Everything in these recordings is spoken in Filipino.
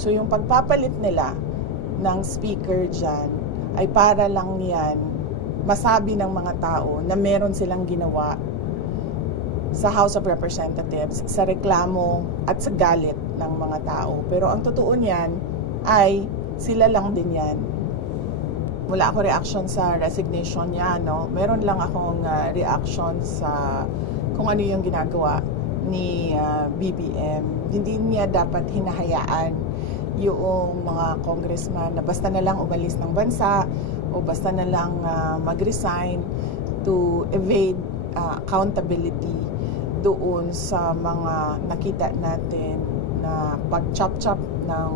So yung pagpapalit nila ng speaker dyan ay para lang yan masabi ng mga tao na meron silang ginawa sa House of Representatives sa reklamo at sa galit ng mga tao. Pero ang totoo niyan ay sila lang din yan. Wala ako reaction sa resignation niya, no? Meron lang akong reaction sa kung ano yung ginagawa ni BBM. Hindi niya dapat hinahayaan yung mga congressman na basta na lang umalis ng bansa o basta na lang mag-resign to evade accountability doon sa mga nakita natin na pag-chop-chop ng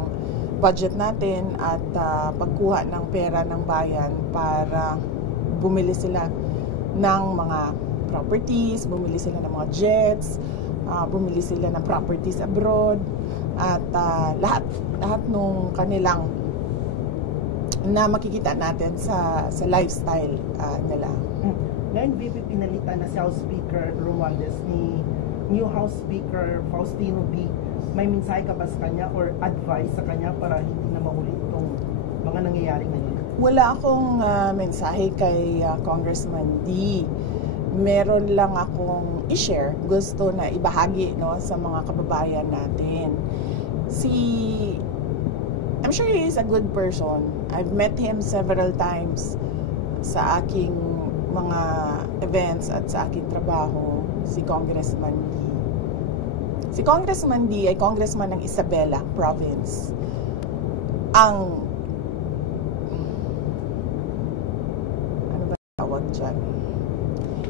budget natin at pagkuha ng pera ng bayan para bumili sila ng mga properties, bumili sila ng mga jets, bumili sila ng properties abroad, at lahat nung kanilang na makikita natin sa lifestyle nila. Ngayon, VP, pinalitan na si House Speaker Romualdez ni new House Speaker Faustino B. May mensahe ka ba sa kanya or advice sa kanya para hindi na maulit itong mga nangyayari ngayon? Wala akong mensahe kay Congressman D. Meron lang akong i-share, gusto na ibahagi, no, sa mga kababayan natin. I'm sure he is a good person. I've met him several times sa aking mga events at sa aking trabaho, si Congressman D. Si Congressman D ay congressman ng Isabela Province. Ano ba tawag dyan?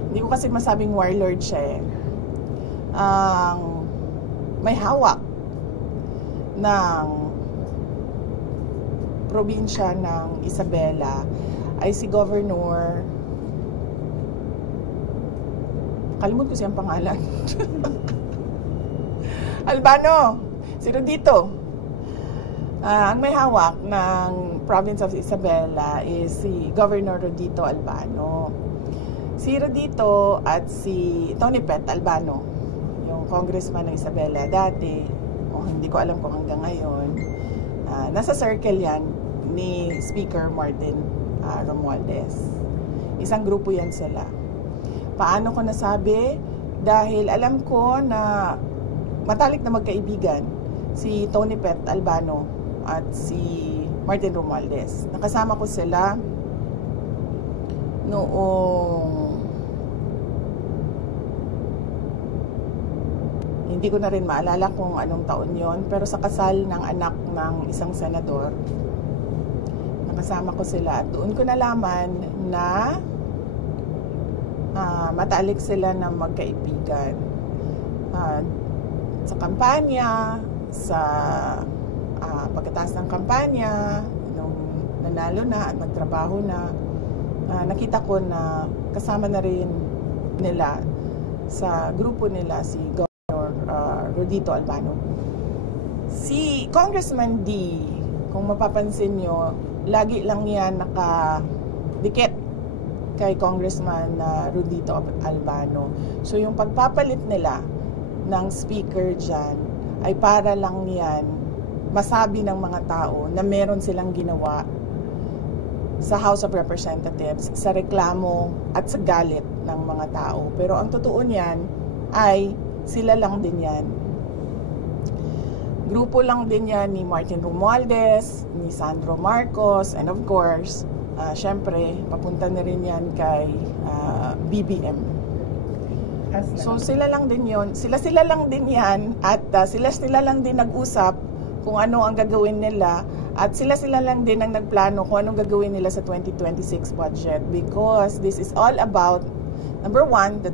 Hindi ko kasi masabing warlord siya eh. May hawak ng probinsya ng Isabela ay si Governor, kalimut ko siyang pangalan. Albano, si Rodito. Ang may hawak ng province of Isabela is si Governor Rodito Albano. Si Rodito at si Tony Pet Albano, yung congressman ng Isabela dati, hindi ko alam kung hanggang ngayon, nasa circle yan ni Speaker Martin Romualdez. Isang grupo yan sila. Paano ko nasabi? Dahil alam ko na matalik na magkaibigan si Tony Pet Albano at si Martin Romualdez. Nakasama ko sila noong hindi ko na rin maalala kung anong taon yon, pero sa kasal ng anak ng isang senador, nakasama ko sila at doon ko nalaman na matalik sila na magkaibigan. Sa kampanya, sa pagkatapos ng kampanya, nung nanalo na at nagtrabaho na, nakita ko na kasama na rin nila sa grupo nila si Governor Rodito Albano. Si Congressman D, kung mapapansin nyo, lagi lang yan nakadikit kay Congressman Rodito Albano. So yung pagpapalit nila ng speaker dyan ay para lang yan masabi ng mga tao na meron silang ginawa sa House of Representatives sa reklamo at sa galit ng mga tao. Pero ang totoo niyan ay sila lang din yan. Grupo lang din yan ni Martin Romualdez, ni Sandro Marcos, and of course, syempre, papunta na rin yan kay BBM. So sila lang din yon, sila lang din yan, at sila lang din nag-usap kung ano ang gagawin nila, at sila lang din ang nagplano kung anong gagawin nila sa 2026 budget, because this is all about, number one, the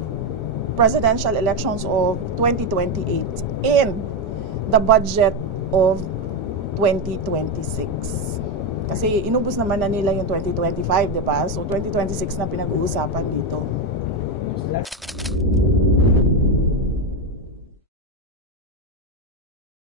presidential elections of 2028 and the budget of 2026. Kasi inubos naman na nila yung 2025, di ba? So 2026 na pinag-uusapan dito.